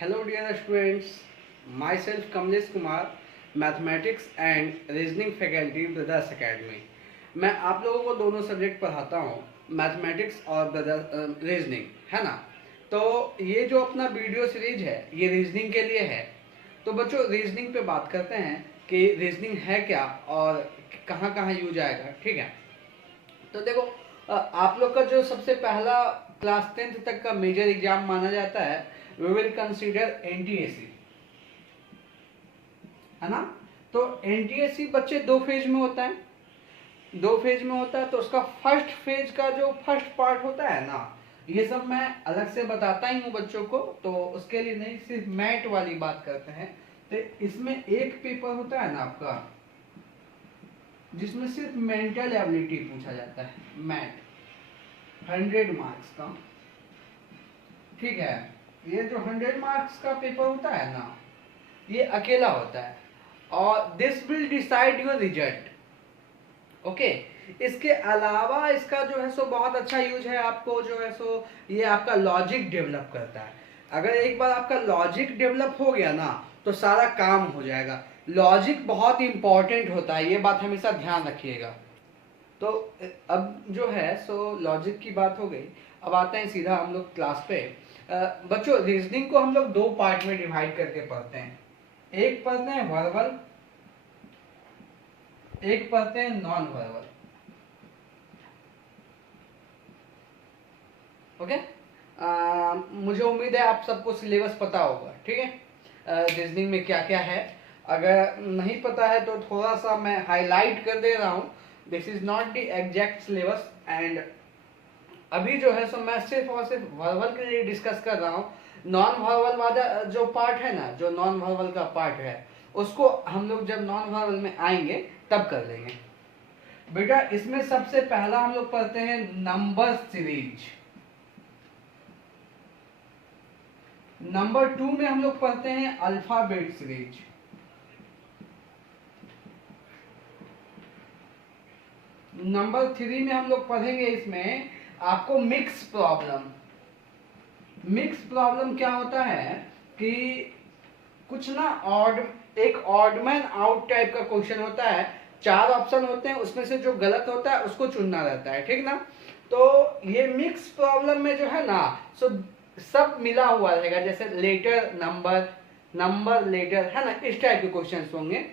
Hello dear students, myself Kamlesh Kumar, mathematics and reasoning faculty brothers academy. मैं आप लोगों को दोनों सब्जेक्ट पढ़ाता हूँ, मैथमेटिक्स और ब्रदर रीजनिंग, है ना। तो ये जो अपना वीडियो सीरीज है ये रीजनिंग के लिए है। तो बच्चों रीजनिंग पे बात करते हैं कि रीजनिंग है क्या और कहाँ कहाँ यूज आएगा, ठीक है। तो देखो आप लोग का जो सबसे पहला क्लास 10th तक का मेजर एग्जाम माना जाता है, वी विल कंसीडर एनटीएसी, है ना। तो एनटीएसी बच्चे दो फेज में होता है, तो उसका फर्स्ट फेज का जो फर्स्ट पार्ट होता है ना, ये सब मैं अलग से बताता ही हूँ बच्चों को, तो उसके लिए नहीं, सिर्फ मैथ वाली बात करते हैं। तो इसमें एक पेपर होता है ना आपका, जिसमें सिर्फ मेंटल एबिलिटी पूछा जाता है, मैथ 100 मार्क्स का, ठीक है। ये जो 100 मार्क्स का पेपर होता है ना, ये अकेला होता है और this will decide your result. Okay, इसके अलावा इसका जो है सो बहुत अच्छा यूज है, आपको जो है सो ये आपका लॉजिक डेवलप करता है। अगर एक बार आपका लॉजिक डेवलप हो गया ना तो सारा काम हो जाएगा। लॉजिक बहुत इंपॉर्टेंट होता है, ये बात हमेशा ध्यान रखिएगा। तो अब जो है सो लॉजिक की बात हो गई, अब आते हैं सीधा हम लोग क्लास पे। बच्चों रीजनिंग को हम लोग दो पार्ट में डिवाइड करके पढ़ते हैं, एक पढ़ते हैं वर्बल, एक पढ़ते हैं नॉन वर्बल। ओके, मुझे उम्मीद है आप सबको सिलेबस पता होगा, ठीक है, रीजनिंग में क्या क्या है। अगर नहीं पता है तो थोड़ा सा मैं हाईलाइट कर दे रहा हूँ, this is not the exact syllabus. And अभी जो है सो मैं सिर्फ और सिर्फ वर्बल के लिए डिस्कस कर रहा हूँ। नॉन वर्बल वाला जो पार्ट है ना, जो नॉन वर्बल का पार्ट है, उसको हम लोग जब नॉन वर्बल में आएंगे तब कर लेंगे। बेटा इसमें सबसे पहला हम लोग पढ़ते हैं नंबर सीरीज। नंबर 2 में हम लोग पढ़ते हैं अल्फाबेट सीरीज। नंबर 3 में हम लोग पढ़ेंगे इसमें आपको मिक्स प्रॉब्लम। मिक्स प्रॉब्लम क्या होता है कि कुछ ना एक ऑडमैन आउट टाइप का क्वेश्चन होता है, 4 ऑप्शन होते हैं, उसमें से जो गलत होता है उसको चुनना रहता है, ठीक ना। तो ये मिक्स प्रॉब्लम में जो है ना सो सब मिला हुआ रहेगा, जैसे लेटर नंबर, नंबर लेटर, है ना, इस टाइप के क्वेश्चन होंगे।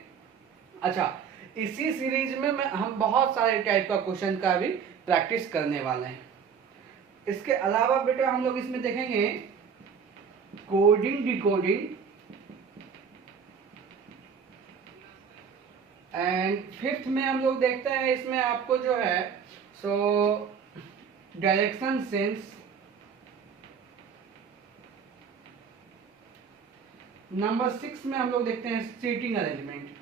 अच्छा, इसी सीरीज में हम बहुत सारे टाइप का क्वेश्चन का भी प्रैक्टिस करने वाले हैं। इसके अलावा बेटा हम लोग इसमें देखेंगे कोडिंग डिकोडिंग, एंड 5th में हम लोग देखते हैं इसमें आपको जो है सो डायरेक्शन सेंस। नंबर 6 में हम लोग देखते हैं seating arrangement.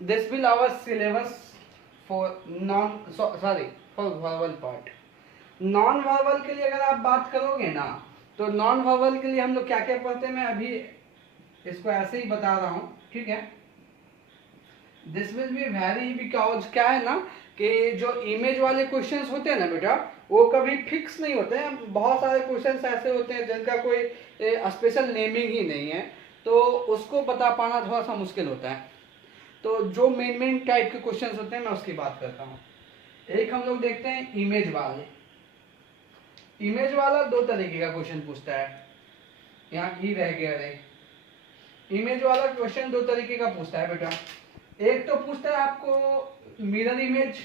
This will our syllabus for for verbal part. Non verbal के लिए अगर आप बात करोगे ना, तो नॉन वर्बल के लिए हम लोग क्या क्या पढ़ते हैं, मैं अभी इसको ऐसे ही बता रहा हूँ, ठीक है। This will be very, because क्या है ना कि जो इमेज वाले क्वेश्चंस होते हैं ना बेटा, वो कभी फिक्स नहीं होते हैं। बहुत सारे क्वेश्चंस ऐसे होते हैं जिनका कोई स्पेशल नेमिंग ही नहीं है, तो उसको बता पाना थोड़ा सा मुश्किल होता है। तो जो मेन टाइप के क्वेश्चंस होते हैं मैं उसकी बात करता हूँ। एक हम लोग देखते हैं इमेज वाले। इमेज वाला दो तरीके का क्वेश्चन पूछता है, यहाँ ई रह गया रे। इमेज वाला क्वेश्चन दो तरीके का पूछता है बेटा, एक तो पूछता है आपको मिरर इमेज,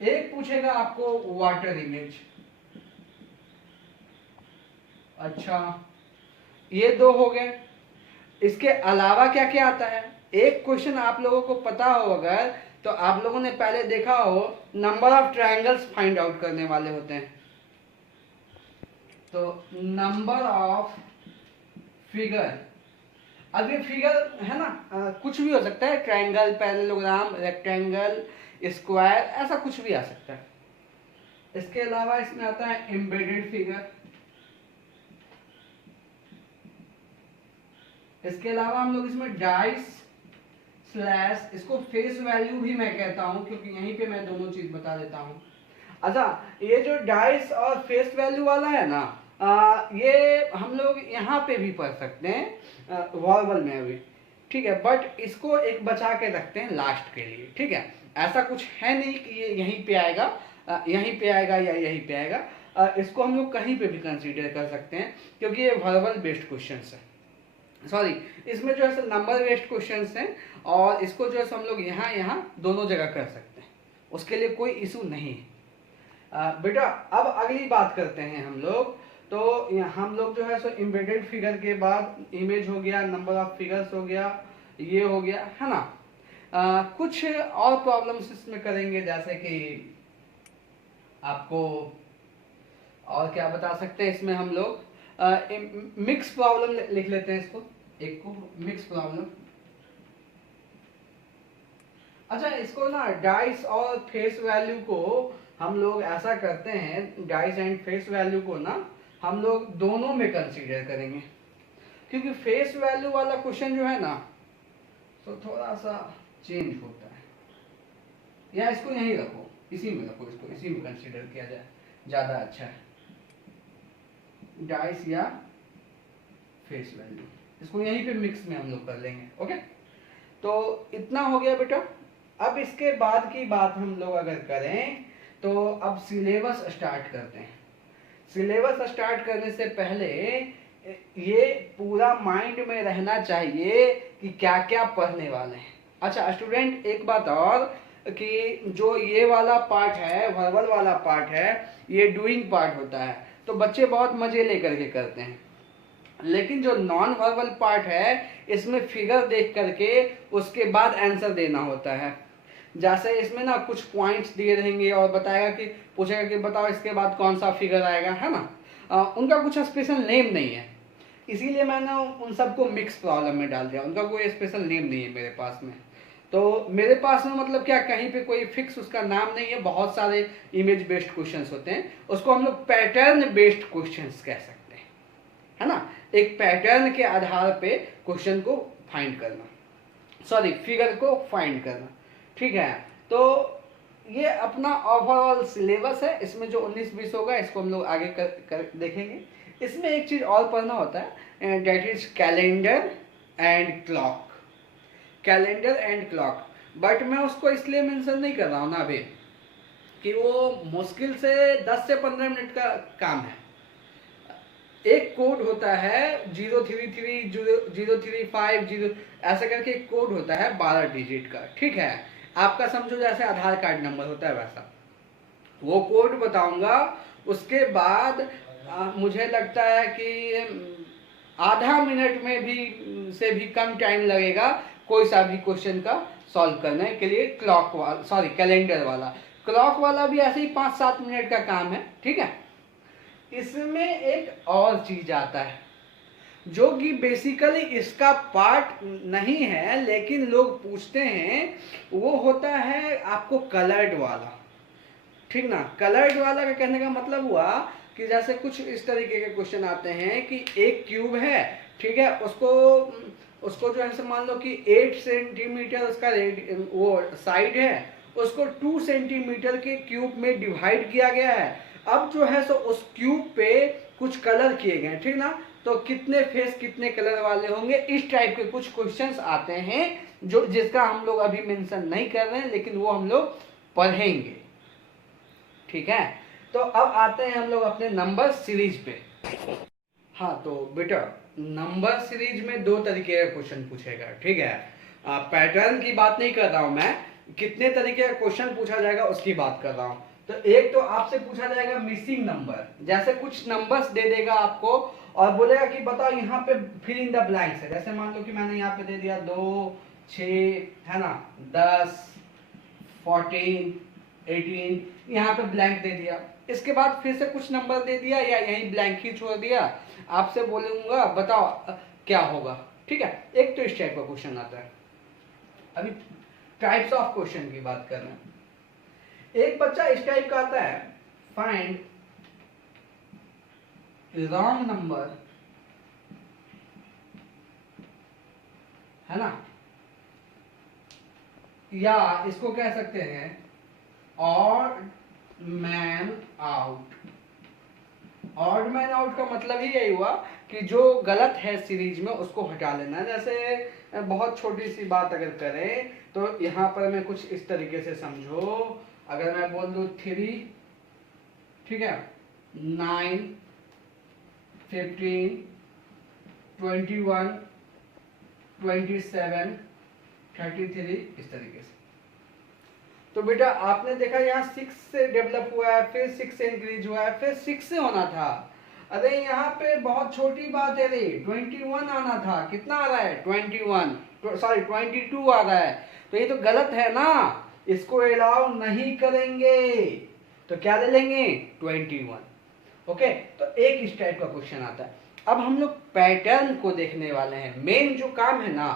एक पूछेगा आपको वाटर इमेज। अच्छा, ये दो हो गए। इसके अलावा क्या क्या आता है, एक क्वेश्चन आप लोगों को पता हो अगर, तो आप लोगों ने पहले देखा हो, number of triangles find out करने वाले होते हैं। तो नंबर ऑफ फिगर, अब ये फिगर है ना, कुछ भी हो सकता है, ट्रायंगल, पैरेललोग्राम, रेक्टेंगल, स्क्वायर, ऐसा कुछ भी आ सकता है। इसके अलावा इसमें आता है एम्बेडेड फिगर। इसके अलावा हम लोग इसमें डाइस, स्लैश, इसको फेस वैल्यू भी मैं कहता हूं क्योंकि यहीं पे मैं दोनों चीज बता देता हूं। अच्छा, ये जो डाइस और फेस वैल्यू वाला है ना, ये हम लोग यहाँ पे भी पढ़ सकते हैं वर्बल में भी, ठीक है, बट इसको एक बचा के रखते हैं लास्ट के लिए, ठीक है। ऐसा कुछ है नहीं कि ये यहीं पे आएगा, यहीं पे आएगा या यहीं पे आएगा, इसको हम लोग कहीं पे भी कंसीडर कर सकते हैं क्योंकि ये वर्बल बेस्ड क्वेश्चन है, सॉरी, इसमें जो है नंबर बेस्ड क्वेश्चन हैं और इसको जो है हम लोग यहाँ यहाँ दोनों जगह कर सकते हैं, उसके लिए कोई इशू नहीं है। बेटा अब अगली बात करते हैं हम लोग। तो हम लोग जो है सो एम्बेडेड फिगर के बाद इमेज हो गया, नंबर ऑफ फिगर्स हो गया, ये हो गया, है ना। कुछ और प्रॉब्लम्स इसमें करेंगे, जैसे कि आपको और क्या बता सकते हैं इसमें हम लोग मिक्स प्रॉब्लम लिख लेते हैं इसको, एक को मिक्स प्रॉब्लम। अच्छा, इसको ना डाइस और फेस वैल्यू को हम लोग ऐसा करते हैं, डाइस एंड फेस वैल्यू को ना हम लोग दोनों में कंसीडर करेंगे क्योंकि फेस वैल्यू वाला क्वेश्चन जो है ना तो थोड़ा सा चेंज होता है, या इसको यहीं रखो, इसी में रखो, इसको इसी में कंसीडर किया जाए, ज्यादा अच्छा है, डाइस या फेस वैल्यू, इसको यहीं पे मिक्स में हम लोग कर लेंगे। ओके, तो इतना हो गया बेटा। अब इसके बाद की बात हम लोग अगर करें तो अब सिलेबस स्टार्ट करते हैं। सिलेबस स्टार्ट करने से पहले ये पूरा माइंड में रहना चाहिए कि क्या क्या पढ़ने वाले हैं। अच्छा स्टूडेंट, एक बात और कि जो ये वाला पार्ट है, वर्बल वाला पार्ट है, ये डूइंग पार्ट होता है, तो बच्चे बहुत मजे लेकर के करते हैं, लेकिन जो नॉन वर्बल पार्ट है इसमें फिगर देख करके उसके बाद आंसर देना होता है। जैसे इसमें ना कुछ पॉइंट्स दिए रहेंगे और बताएगा कि पूछेगा कि बताओ इसके बाद कौन सा फिगर आएगा, है ना। उनका कुछ स्पेशल नेम नहीं है, इसीलिए मैंने उन सबको मिक्स प्रॉब्लम में डाल दिया, उनका कोई स्पेशल नेम नहीं है मेरे पास में। तो मेरे पास में मतलब क्या, कहीं पे कोई फिक्स उसका नाम नहीं है, बहुत सारे इमेज बेस्ड क्वेश्चंस होते हैं, उसको हम लोग पैटर्न बेस्ड क्वेश्चंस कह सकते हैं, है ना। एक पैटर्न के आधार पे क्वेश्चन को फाइंड करना, सॉरी फिगर को फाइंड करना, ठीक है। तो ये अपना ओवरऑल सिलेबस है, इसमें जो 19-20 होगा इसको हम लोग आगे कर देखेंगे। इसमें एक चीज और पढ़ना होता है, date is calendar and clock, calendar and clock, but मैं उसको इसलिए मेंशन नहीं कर रहा हूँ ना अभी कि वो मुश्किल से 10 से 15 मिनट का काम है। एक कोड होता है 033 0350 ऐसे करके एक कोड होता है 12 डिजिट का, ठीक है। आपका समझो जैसे आधार कार्ड नंबर होता है वैसा, वो कोड बताऊंगा, उसके बाद मुझे लगता है कि आधा मिनट में भी से भी कम टाइम लगेगा कोई सा भी क्वेश्चन का सॉल्व करने के लिए। क्लॉक वाला, सॉरी कैलेंडर वाला, क्लॉक वाला भी ऐसे ही 5-7 मिनट का काम है, ठीक है। इसमें एक और चीज आता है जो कि बेसिकली इसका पार्ट नहीं है लेकिन लोग पूछते हैं, वो होता है आपको कलर्ड वाला, ठीक ना। कलर्ड वाला का कहने का मतलब हुआ कि जैसे कुछ इस तरीके के क्वेश्चन आते हैं कि एक क्यूब है, ठीक है, उसको जो है मान लो कि 8 सेंटीमीटर उसका वो साइड है, उसको 2 सेंटीमीटर के क्यूब में डिवाइड किया गया है। अब जो है सो उस क्यूब पे कुछ कलर किए गए, ठीक ना, तो कितने फेस कितने कलर वाले होंगे, इस टाइप के कुछ क्वेश्चंस आते हैं जो जिसका हम लोग अभी मेंशन नहीं कर रहे हैं लेकिन वो हम लोग पढ़ेंगे, ठीक है। तो अब आते हैं हम लोग अपने नंबर सीरीज पे। हाँ तो बेटा नंबर सीरीज में 2 तरीके का क्वेश्चन पूछेगा, ठीक है। पैटर्न की बात नहीं कर रहा हूं मैं, कितने तरीके का क्वेश्चन पूछा जाएगा उसकी बात कर रहा हूं। तो एक तो आपसे पूछा जाएगा मिसिंग नंबर, जैसे कुछ नंबर्स दे देगा आपको और बोलेगा कि बताओ यहाँ पे फिल इन द ब्लैंक्स है। जैसे मान लो कि मैंने यहाँ पे दे दिया 2, 6, है ना, 10, 14, 18, यहाँ पे ब्लैंक दे दिया। इसके बाद फिर से कुछ नंबर दे दिया या यही ब्लैंक ही छोड़ दिया, आपसे बोलूंगा बताओ क्या होगा, ठीक है। एक तो इस टाइप का क्वेश्चन आता है। अभी टाइप्स ऑफ क्वेश्चन की बात कर रहे हैं। एक बच्चा इस टाइप का आता है, फाइंड रॉन्ग नंबर, है ना, या इसको कह सकते हैं odd man out. Odd man out का मतलब ही यही हुआ कि जो गलत है सीरीज में उसको हटा लेना। जैसे बहुत छोटी सी बात अगर करें तो यहाँ पर मैं कुछ इस तरीके से समझो, अगर मैं बोल दूं 3, ठीक है, 9, 15, 21, 27, 33, इस तरीके से। तो बेटा आपने देखा यहाँ 6 से डेवलप हुआ है, फिर 6 से इंक्रीज हुआ है, फिर 6 से होना था। अरे यहाँ पे बहुत छोटी बात है रे, 21 आना था। कितना आ रहा है? 21, सॉरी 22 आ रहा है। तो ये तो गलत है ना, इसको अलाउ नहीं करेंगे। तो क्या ले लेंगे? 21। ओके, तो एक इस टाइप का क्वेश्चन आता है। अब हम लोग पैटर्न को देखने वाले हैं। मेन जो काम है ना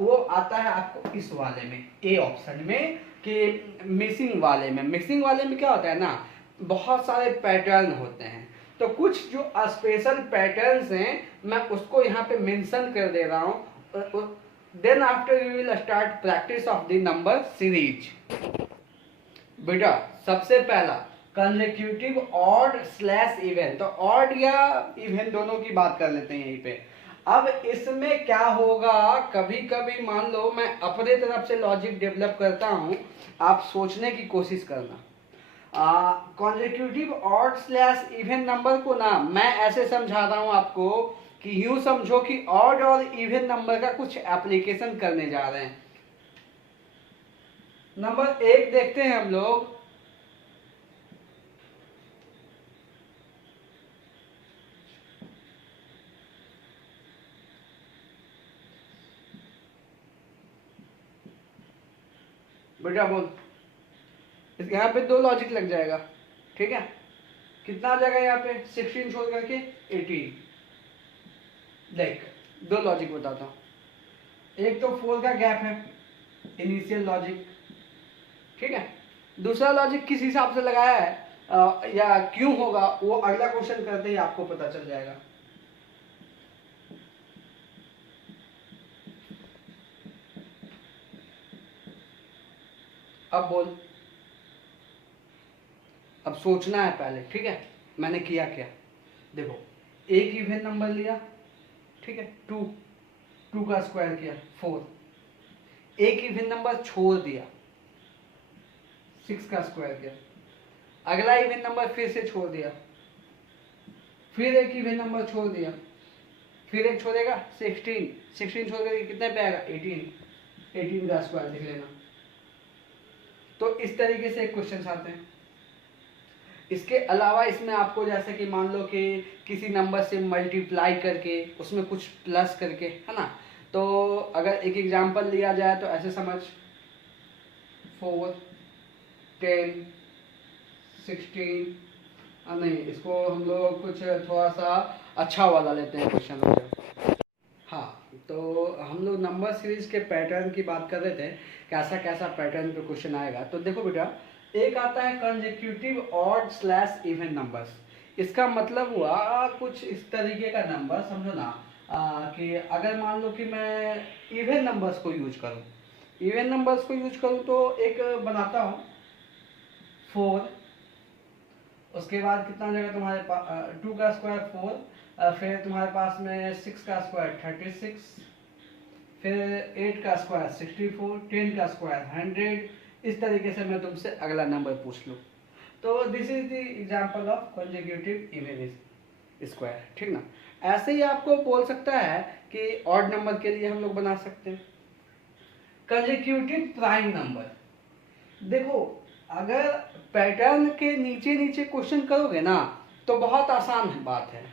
वो आता है आपको इस वाले में, ए ऑप्शन में, कि मिसिंग वाले में। मिसिंग वाले में क्या होता है ना, बहुत सारे पैटर्न होते हैं। तो कुछ जो स्पेशल पैटर्न्स हैं मैं उसको यहाँ पे मेंशन कर दे रहा हूँ। Then after you will start practice of the number series. बेटा सबसे पहला कंसेक्यूटिव ऑड स्लैश इवन। तो ऑड या इवन दोनों की बात कर लेते हैं यहीं पे। अब इसमें क्या होगा, कभी कभी मान लो मैं अपने तरफ से लॉजिक डेवलप करता हूं, आप सोचने की कोशिश करना। Consecutive odd slash even number को ना मैं ऐसे समझा रहा हूं आपको कि यूं समझो कि ऑड और इवन नंबर का कुछ एप्लीकेशन करने जा रहे हैं। नंबर 1 देखते हैं हम लोग। बेटा बोल, यहाँ पे 2 लॉजिक लग जाएगा, ठीक है। कितना आ जाएगा यहाँ पे? 16 छोड़ करके 18। देख 2 लॉजिक बताता हूँ। एक तो 4 का गैप है, इनिशियल लॉजिक, ठीक है। दूसरा लॉजिक किस हिसाब से लगाया है या क्यों होगा वो अगला क्वेश्चन करते ही आपको पता चल जाएगा। अब बोल, अब सोचना है पहले, ठीक है। मैंने किया क्या, देखो एक इवन नंबर लिया, ठीक है, 2 का स्क्वायर किया 4, एक इवन नंबर छोड़ दिया 6 का स्क्वायर किया, अगला इवन नंबर फिर से छोड़ दिया, फिर एक इवन नंबर छोड़ दिया, फिर एक छोड़ेगा 16 छोड़ करके कितने पे आएगा? 18 का स्क्वायर लिख लेना। तो इस तरीके से क्वेश्चन आते हैं। इसके अलावा इसमें आपको जैसे कि मान लो कि किसी नंबर से मल्टीप्लाई करके उसमें कुछ प्लस करके, है ना। तो अगर एक एग्जांपल लिया जाए तो ऐसे समझ, 4, 10, 16, नहीं इसको हम लोग कुछ थोड़ा सा अच्छा वाला लेते हैं क्वेश्चन। हाँ, तो हम लोग नंबर सीरीज के पैटर्न की बात कर रहे थे, कैसा कैसा पैटर्न पे क्वेश्चन आएगा। तो देखो बेटा, एक आता है consecutive odd slash even numbers. इसका मतलब हुआ कुछ इस तरीके का नंबर, समझो ना कि अगर मान लो कि मैं इवन नंबर्स को यूज करूँ, तो एक बनाता हूँ 4, उसके बाद कितना जगह तुम्हारे पास 2 का स्क्वायर 4, फिर तुम्हारे पास में 6 का स्क्वायर 36, फिर 8 का स्क्वायर 64, 10 का स्क्वायर 100। इस तरीके से मैं तुमसे अगला नंबर पूछ लूँ। तो this is the example of consecutive even square, ठीक ना। ऐसे ही आपको बोल सकता है कि ऑड नंबर के लिए हम लोग बना सकते हैं कंसेक्यूटिव प्राइम नंबर। देखो अगर पैटर्न के नीचे नीचे क्वेश्चन करोगे ना तो बहुत आसान बात है,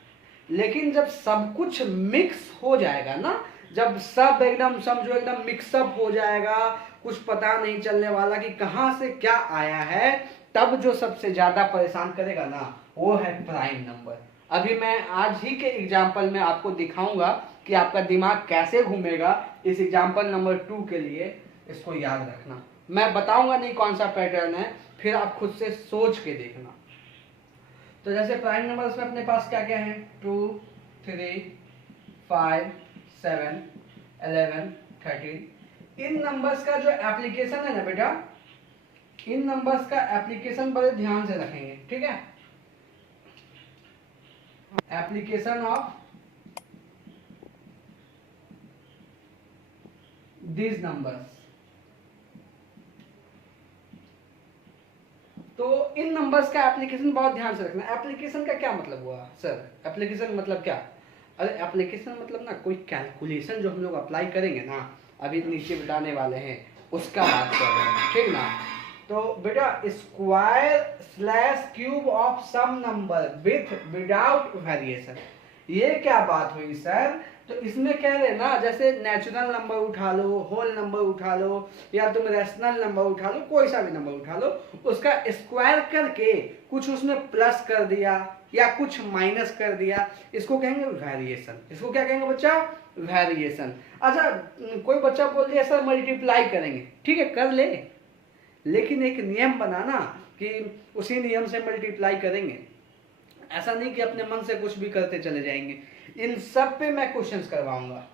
लेकिन जब सब कुछ मिक्स हो जाएगा ना, जब सब एकदम समझो एकदम मिक्सअप हो जाएगा, कुछ पता नहीं चलने वाला कि कहाँ से क्या आया है, तब जो सबसे ज्यादा परेशान करेगा ना वो है प्राइम नंबर। अभी मैं आज ही के एग्जाम्पल में आपको दिखाऊंगा कि आपका दिमाग कैसे घूमेगा इस एग्जाम्पल नंबर 2 के लिए। इसको याद रखना, मैं बताऊंगा नहीं कौन सा पैटर्न है, फिर आप खुद से सोच के देखना। तो जैसे प्राइम नंबर्स में अपने पास क्या क्या है, 2, 3, 5, 7, 11, 13, इन नंबर्स का जो एप्लीकेशन है ना बेटा, इन नंबर्स का एप्लीकेशन बड़े ध्यान से रखेंगे, ठीक है। एप्लीकेशन ऑफ these numbers, तो इन नंबर्स का एप्लीकेशन बहुत ध्यान से रखना। एप्लीकेशन का क्या मतलब हुआ सर? एप्लीकेशन मतलब क्या? अरे एप्लीकेशन मतलब ना कोई कैलकुलेशन जो हम लोग अप्लाई करेंगे ना, अभी नीचे बिठाने वाले हैं उसका बात कर रहे हैं, ठीक ना। तो बेटा square slash cube of some number with without variation, ये क्या बात हुई सर? तो इसमें कह रहे ना, जैसे नेचुरल नंबर उठा लो, होल नंबर उठा लो, या तुम रेशनल नंबर उठा लो, कोई सा भी नंबर उठा लो, उसका स्क्वायर करके कुछ उसमें प्लस कर दिया या कुछ माइनस कर दिया, इसको कहेंगे वेरिएशन। इसको क्या कहेंगे बच्चा? वेरिएशन। अच्छा कोई बच्चा बोल दिया सर मल्टीप्लाई करेंगे, ठीक है कर ले, लेकिन एक नियम बनाना कि उसी नियम से मल्टीप्लाई करेंगे, ऐसा नहीं कि अपने मन से कुछ भी करते चले जाएंगे। इन सब पे मैं क्वेश्चंस करवाऊंगा,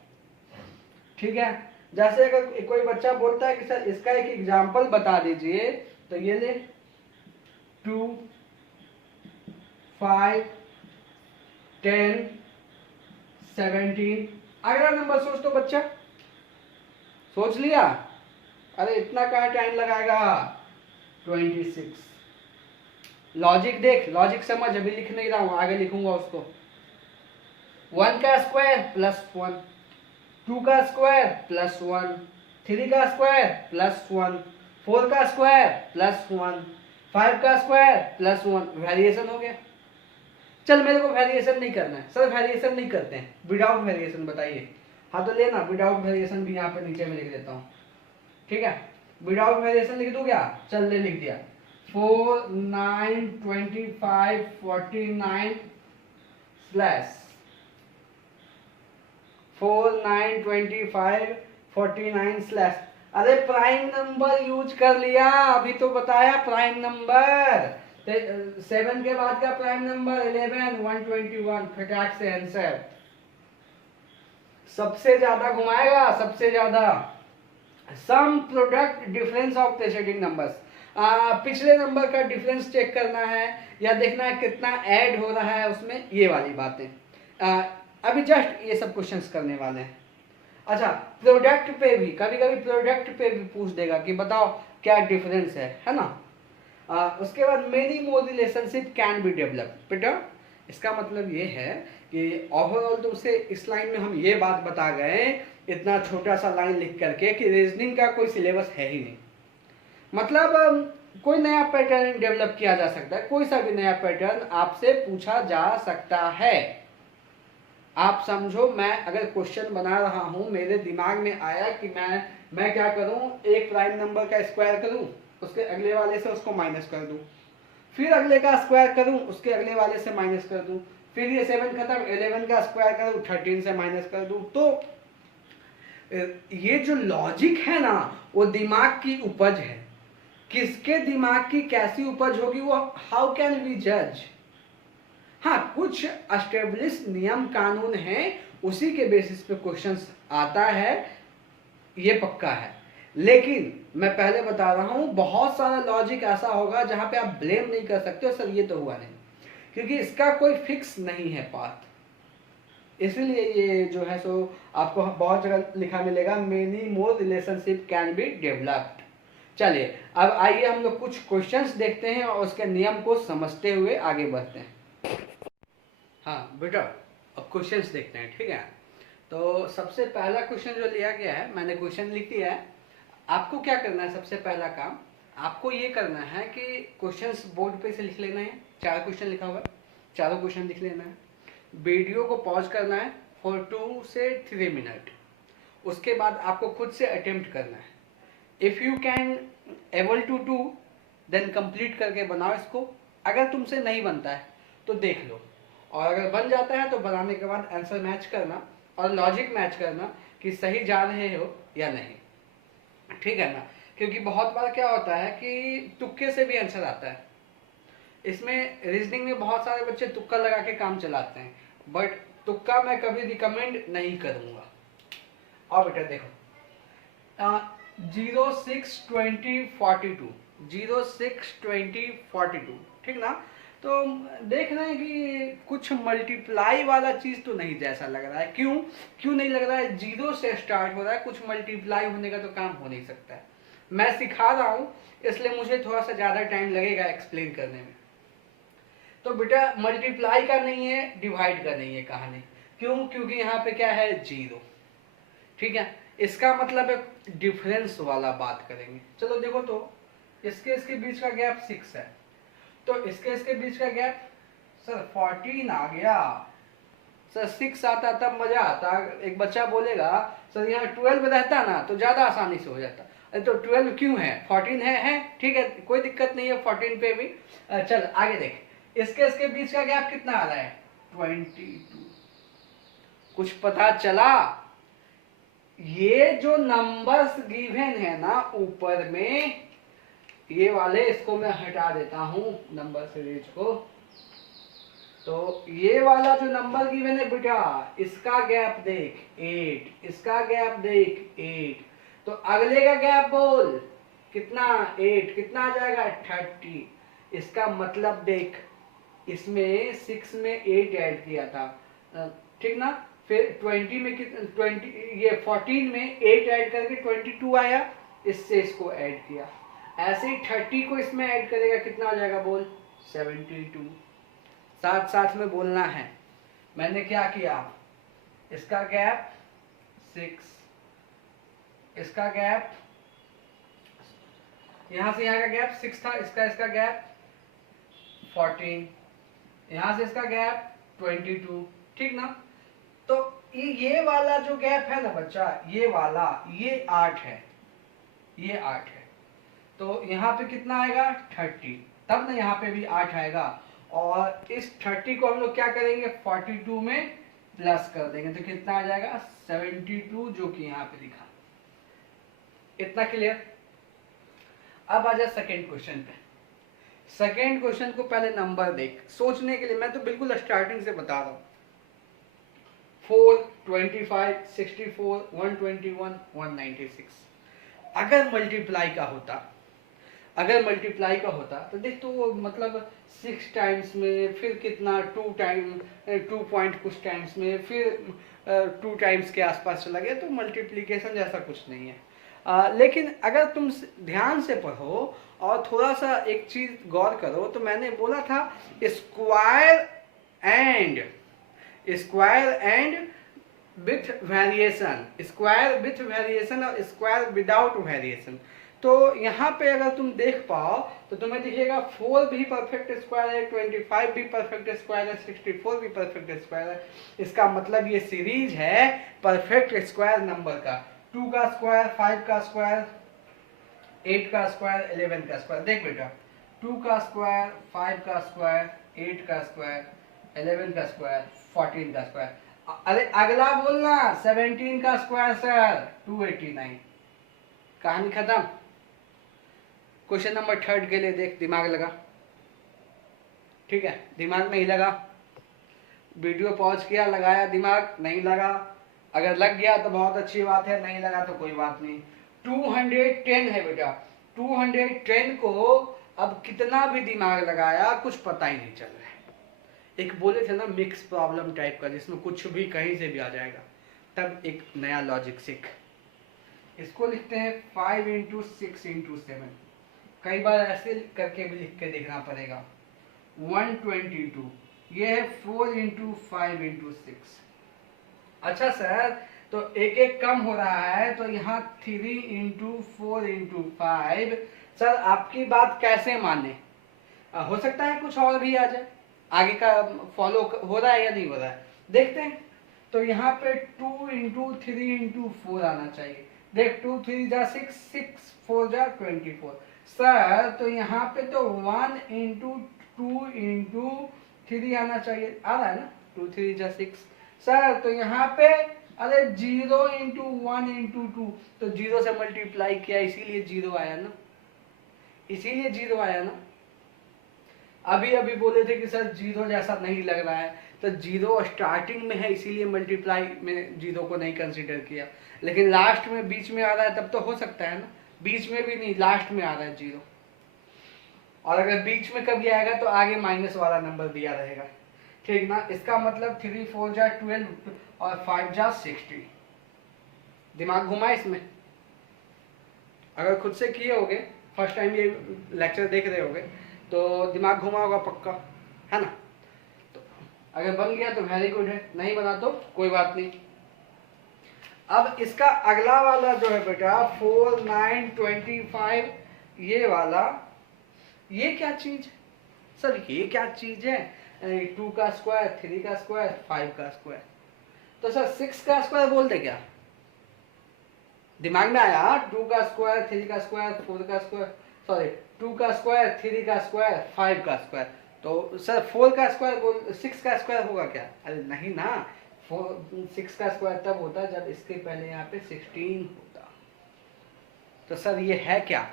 ठीक है। जैसे अगर कोई बच्चा बोलता है कि सर इसका एक एग्जांपल बता दीजिए, तो ये ले 2 5 10 17, अगला नंबर सोच तो बच्चा, सोच लिया? अरे इतना कहाँ टाइम लगाएगा? 26। लॉजिक देख, लॉजिक समझ, अभी लिख नहीं रहा हूं, आगे लिखूंगा उसको। 1 का स्क्वायर प्लस 1, 2 का स्क्वायर प्लस 1, 3 का स्क्वायर प्लस 1, 4 का स्क्वायर प्लस 1, 5 का स्क्वायर प्लस 1, वेरिएशन हो गया। चल मेरे को वेरिएशन नहीं करना है सर, वेरिएशन नहीं करते हैं, विदाउट वेरिएशन बताइए। हाँ तो लेना, विदाउट वेरिएशन भी यहाँ पे नीचे में लिख देता हूँ, ठीक है। विदाउट वेरिएशन लिख दूं क्या? चल ले लिख दिया। 4 9 25 49 स्लैश 4 9 25 49 स्लैश, अरे प्राइम नंबर यूज कर लिया, अभी तो बताया प्राइम नंबर। 7 के बाद का प्राइम नंबर 11 121, फटाक से आंसर। सबसे ज्यादा घुमाएगा, सबसे ज्यादा। Some product difference of प्रेसीडिंग numbers, पिछले नंबर का डिफरेंस चेक करना है या देखना है कितना ऐड हो रहा है उसमें, ये वाली बातें अभी जस्ट ये सब क्वेश्चंस करने वाले हैं। अच्छा प्रोडक्ट पे भी कभी कभी प्रोडक्ट पे भी पूछ देगा कि बताओ क्या डिफरेंस है ना। उसके बाद many more relationship can be develop. बेटा इसका मतलब ये है कि ओवरऑल तुमसे इस लाइन में हम ये बात बता गए, इतना छोटा सा लाइन लिख करके, कि रीजनिंग का कोई सिलेबस है ही नहीं। मतलब कोई नया पैटर्न डेवलप किया जा सकता है, कोई सा भी नया पैटर्न आपसे पूछा जा सकता है। आप समझो, मैं अगर क्वेश्चन बना रहा हूं, मेरे दिमाग में आया कि मैं क्या करूं, एक प्राइम नंबर का स्क्वायर करूं, उसके अगले वाले से उसको माइनस कर दूं, फिर अगले का स्क्वायर करूं, उसके अगले वाले से माइनस कर दूं, फिर ये 7 खत्म, 11 का स्क्वायर करूं, 13 से माइनस कर दूं। तो ये जो लॉजिक है ना, वो दिमाग की उपज है। किसके दिमाग की कैसी उपज होगी वो हाउ कैन वी जज। हाँ कुछ एस्टेब्लिश नियम कानून हैं, उसी के बेसिस पे क्वेश्चंस आता है, ये पक्का है। लेकिन मैं पहले बता रहा हूं बहुत सारा लॉजिक ऐसा होगा जहां पे आप ब्लेम नहीं कर सकते सर ये तो हुआ नहीं, क्योंकि इसका कोई फिक्स नहीं है पाथ। इसलिए ये जो है सो आपको बहुत जगह लिखा मिलेगा, many more relationship can be developed. चलिए अब आइए हम लोग कुछ क्वेश्चंस देखते हैं और उसके नियम को समझते हुए आगे बढ़ते हैं। हाँ बेटा अब क्वेश्चंस देखते हैं, ठीक है। तो सबसे पहला क्वेश्चन जो लिया गया है, मैंने क्वेश्चन लिख दिया है। आपको क्या करना है, सबसे पहला काम आपको ये करना है कि क्वेश्चंस बोर्ड पे से लिख लेना है। 4 क्वेश्चन लिखा हुआ है, चारों क्वेश्चन लिख लेना है। वीडियो को पॉज करना है फॉर 2 से 3 मिनट। उसके बाद आपको खुद से अटेम्प्ट करना है। If you can able to do then complete करके बनाओ इसको। अगर तुमसे नहीं बनता है तो देख लो, और अगर बन जाता है तो बनाने के बाद आंसर मैच करना और लॉजिक मैच करना कि सही जा रहे हो या नहीं, ठीक है ना। क्योंकि बहुत बार क्या होता है कि तुक्के से भी आंसर आता है। इसमें रीजनिंग में बहुत सारे बच्चे तुक्का लगा के काम चलाते हैं, बट तुक्का मैं कभी रिकमेंड नहीं करूंगा। और बेटा देखो 062042 062042, ठीक ना। तो देख रहे हैं कि कुछ मल्टीप्लाई वाला चीज तो नहीं जैसा लग रहा है। क्यों नहीं लग रहा है? जीरो से स्टार्ट हो रहा है, कुछ मल्टीप्लाई होने का तो काम हो नहीं सकता है। मैं सिखा रहा हूं इसलिए मुझे थोड़ा सा ज्यादा टाइम लगेगा एक्सप्लेन करने में। तो बेटा मल्टीप्लाई का नहीं है, डिवाइड का नहीं है कहानी। क्योंकि यहाँ पे क्या है? जीरो, ठीक है। इसका मतलब है डिफरेंस वाला बात करेंगे। चलो देखो, तो इसके बीच का गैप 6 है, तो इसके बीच का गैप सर 14 आ गया। सर 6 आता तब मजा आता। एक बच्चा बोलेगा सर यहाँ 12 रहता ना तो ज्यादा आसानी से हो जाता। अरे तो 12 क्यों है? 14 है ठीक है, कोई दिक्कत नहीं है 14 पे भी। चल आगे देख, इसके बीच का गैप कितना आ रहा है? 22। कुछ पता चला? ये जो नंबर्स गिवन है ना ऊपर में, ये वाले, इसको मैं हटा देता हूं नंबर सीरीज को। तो ये वाला जो नंबर गिवन है बेटा, इसका गैप देख 8, इसका गैप देख 8, तो अगले का गैप बोल कितना? 8, कितना आ जाएगा? 30। इसका मतलब देख, इसमें 6 में 8 ऐड किया था, ठीक ना। फिर 20 में 20, ये 14 में 8 ऐड करके 22 आया, इससे इसको ऐड किया। ऐसे ही 30 को इसमें ऐड करेगा, कितना आ जाएगा बोल? 72। साथ साथ में बोलना है। मैंने क्या किया? इसका गैप 6, इसका गैप, यहां से यहां का गैप 6 था, इसका गैप 14, यहां से इसका गैप 22, ठीक ना। तो ये वाला जो गैप है ना बच्चा, ये वाला, ये 8 है, ये 8 है। तो यहाँ पे कितना आएगा? 30, तब ना यहाँ पे भी 8 आएगा। और इस 30 को हम लोग क्या करेंगे? 42 में प्लस कर देंगे, तो कितना आ जाएगा? 72, जो कि यहाँ पे लिखा। इतना क्लियर? अब आ जाए सेकेंड क्वेश्चन पे। सेकेंड क्वेश्चन को पहले नंबर देख, सोचने के लिए मैं तो बिल्कुल स्टार्टिंग से बता रहा हूँ। 4, 25, 64, 121, 196। अगर मल्टीप्लाई का होता तो देख, तो मतलब 6 टाइम्स में, फिर कितना 2 टाइम 2 पॉइंट कुछ टाइम्स में, फिर 2 टाइम्स के आसपास चला गया, तो मल्टीप्लिकेशन जैसा कुछ नहीं है। लेकिन अगर तुम ध्यान से पढ़ो और थोड़ा सा एक चीज गौर करो, तो मैंने बोला था square and with variation, square with variation और स्क्वायर विदाउट वेरिएशन। तो यहाँ पे अगर तुम देख पाओ तो तुम्हें दिखेगा 4 भी परफेक्ट स्क्वायर है, 25 भी परफेक्ट स्क्वायर है, 64 भी परफेक्ट स्क्वायर है। इसका मतलब ये सीरीज है परफेक्ट स्क्वायर नंबर का। 2 का स्क्वायर, 5 का स्क्वायर, 8 का स्क्वायर, 11 का स्क्वायर। देख बेटा, 2 का स्क्वायर, 5 का स्क्वायर, 8 का स्क्वायर, 11 का स्क्वायर, 14 का स्क्वायर। अरे अगला बोलना 17 का स्क्वायर सर 289। कहानी खत्म। क्वेश्चन नंबर 3 के लिए देख, दिमाग लगा, ठीक है। दिमाग नहीं लगा, वीडियो पॉज किया, लगाया, दिमाग नहीं लगा। अगर लग गया तो बहुत अच्छी बात है, नहीं लगा तो कोई बात नहीं। 210 है बेटा, 210 को अब कितना भी दिमाग लगाया कुछ पता ही नहीं चल रहा है। एक बोले थे ना मिक्स प्रॉब्लम टाइप का, जिसमें कुछ भी कहीं से भी आ जाएगा, तब एक नया लॉजिक सीख। इसको लिखते हैं 5 × 6 × 7। कई बार ऐसे करके भी लिख के देखना पड़ेगा। 122, ये है 4 × 5 × 6। अच्छा सर, तो एक एक कम हो रहा है, तो यहाँ 3 × 4 × 5। सर आपकी बात कैसे माने? हो सकता है कुछ और भी आ जाए। आगे का फॉलो हो रहा है या नहीं हो रहा है, देखते हैं। तो यहाँ पे 2 × 3 × 4 आना चाहिए। देख 2 3 जा 6, 6 4 जा 24। सर तो यहाँ पे तो 1 × 2 × 3 आना चाहिए, आ रहा है ना? 2 3 जा 6। सर तो यहाँ पे अरे 0 × 1 × 2, तो 0 से मल्टीप्लाई किया, इसीलिए 0 आया ना, इसीलिए 0 आया ना। अभी अभी बोले थे कि सर 0 जैसा नहीं लग रहा है, तो जीरो स्टार्टिंग में है इसीलिए मल्टीप्लाई में जीरो को नहीं कंसिडर किया, लेकिन लास्ट में बीच में आ रहा है तब तो हो सकता है ना, बीच में भी नहीं लास्ट में आ रहा है जीरो, और अगर बीच में कभी आएगा तो आगे माइनस वाला नंबर दिया रहेगा, ठीक ना। इसका मतलब 3 4 जा 12 और 5 जा 60। दिमाग घुमा इसमें, अगर खुद से किए होगे, फर्स्ट टाइम ये लेक्चर देख रहे होगे तो दिमाग घुमा होगा पक्का, है ना। तो अगर बन गया तो वेरी गुड है, नहीं बना तो कोई बात नहीं। अब इसका अगला वाला जो है बेटा 4 9 25, ये वाला, ये क्या चीज सर, ये क्या चीज है? 2 का स्क्वायर, 3 का स्क्वायर, 5 का स्क्वायर, तो सर 6 का स्क्वायर बोल दे क्या? दिमाग में आया 2 का स्क्वायर, 3 का स्क्वायर, 4 का स्क्वायर, सॉरी 2 का स्क्वायर, 3 का स्क्वायर, 5 का स्क्वायर, तो सर 4 का स्क्वायर बोल, 6 का स्क्वायर होगा क्या? अरे नहीं ना, 6 का स्क्वायर तब होता जब इसके पहले यहाँ पे 16 होता। तो सर ये है क्या?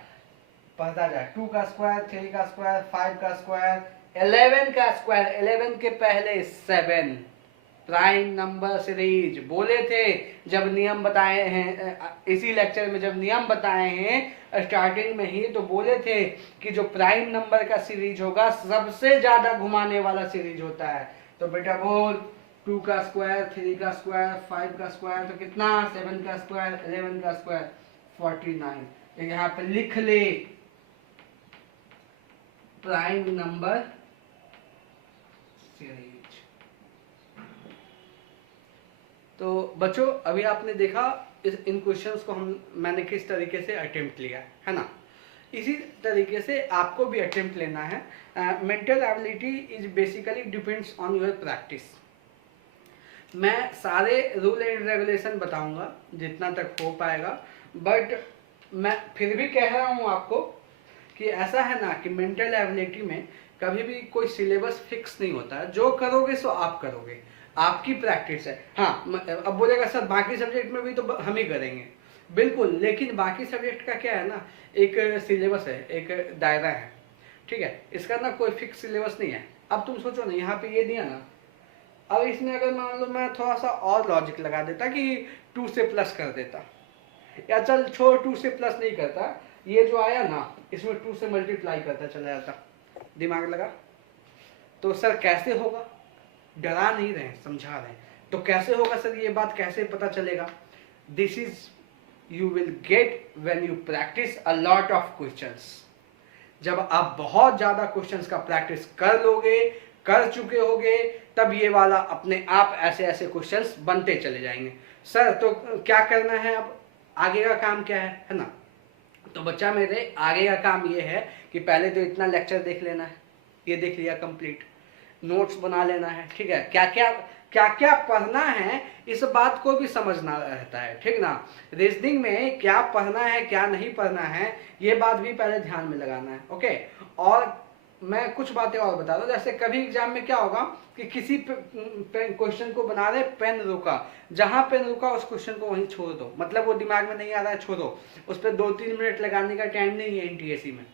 पता जाए 2 का स्क्वायर, 3 का स्क्वायर, 5 का स्क्वायर, 11 का स्क्वायर, 11 के पहले 7, प्राइम नंबर सीरीज। बोले थे जब नियम बताए हैं इसी लेक्चर में, जब नियम बताए हैं स्टार्टिंग में ही, तो बोले थे कि जो प्राइम नंबर का सीरीज होगा सबसे ज्यादा घुमाने वाला सीरीज होता है। तो बेटा बोल 2 का स्क्वायर, 3 का स्क्वायर, 5 का स्क्वायर, तो कितना? 7 का स्क्वायर, 11 का स्क्वायर, 49। यहाँ पे लिख ले प्राइम नंबर सीरीज। तो बच्चों अभी आपने देखा इन क्वेश्चंस को मैंने किस तरीके से अटेम्प्ट लिया है ना। इसी तरीके से आपको भी अटेम्प्ट लेना है। Mental ability is basically depends on your practice. मैं सारे रूल एंड रेगुलेशन बताऊंगा जितना तक हो पाएगा, बट मैं फिर भी कह रहा हूं आपको कि ऐसा है ना कि मेंटल एबिलिटी में कभी भी कोई सिलेबस फिक्स नहीं होता है, जो करोगे सो आप करोगे, आपकी प्रैक्टिस है। हाँ अब बोलेगा सर बाकी सब्जेक्ट में भी तो हम ही करेंगे, बिल्कुल, लेकिन बाकी सब्जेक्ट का क्या है ना, एक सिलेबस है, एक दायरा है, ठीक है, इसका ना कोई फिक्स सिलेबस नहीं है। अब तुम सोचो ना, यहाँ पे ये दिया ना, अब इसमें अगर मान लो मैं थोड़ा सा और लॉजिक लगा देता कि 2 से प्लस कर देता, या चल छोड़ 2 से प्लस नहीं करता, ये जो आया ना इसमें 2 से मल्टीप्लाई करता चला जाता, दिमाग लगा, तो सर कैसे होगा? डरा नहीं रहे, समझा रहे, तो कैसे होगा सर, ये बात कैसे पता चलेगा? This is you will get when you practice a lot of questions. जब आप बहुत ज्यादा क्वेश्चंस का प्रैक्टिस कर लोगे, कर चुके होगे, तब ये वाला अपने आप ऐसे ऐसे क्वेश्चंस बनते चले जाएंगे। सर तो क्या करना है, अब आगे का काम क्या है ना। तो बच्चा मेरे आगे का काम ये है कि पहले तो इतना लेक्चर देख लेना है, ये देख लिया कंप्लीट, नोट्स बना लेना है, ठीक है, क्या क्या पढ़ना है इस बात को भी समझना रहता है, ठीक ना। रीजनिंग में क्या पढ़ना है क्या नहीं पढ़ना है ये बात भी पहले ध्यान में लगाना है, ओके। और मैं कुछ बातें और बता दूं, जैसे कभी एग्जाम में क्या होगा कि किसी क्वेश्चन को बना रहे, पेन रुका, जहां पेन रुका उस क्वेश्चन को वहीं छोड़ दो, मतलब वो दिमाग में नहीं आ रहा है छोड़ो, उस पर 2-3 मिनट लगाने का टाइम नहीं है एनटीएससी में।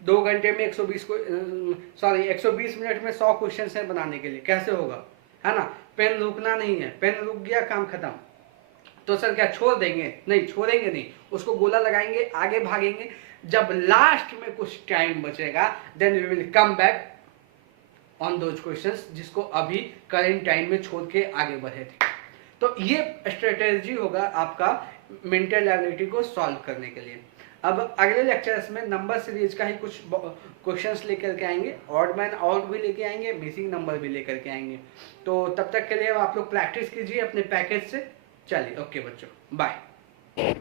2 घंटे में 120 मिनट में 100 क्वेश्चन है बनाने के लिए, कैसे होगा, है ना। पेन रुकना नहीं है, पेन रुक गया काम खत्म। तो सर क्या छोड़ देंगे? नहीं छोड़ेंगे नहीं, उसको गोला लगाएंगे, आगे भागेंगे, जब लास्ट में कुछ टाइम बचेगा then we will come back on those questions जिसको अभी करेंट टाइम में छोड़ के आगे बढ़े थे। तो ये स्ट्रेटेजी होगा आपका मेंटल एबिलिटी को सॉल्व करने के लिए। अब अगले लेक्चर्स में नंबर सीरीज का ही कुछ क्वेश्चंस लेकर के आएंगे, ऑड मैन आउट भी लेके आएंगे, मिसिंग नंबर भी लेकर के आएंगे। तो तब तक के लिए आप लोग प्रैक्टिस कीजिए अपने पैकेज से। चलिए ओके बच्चों, बाय।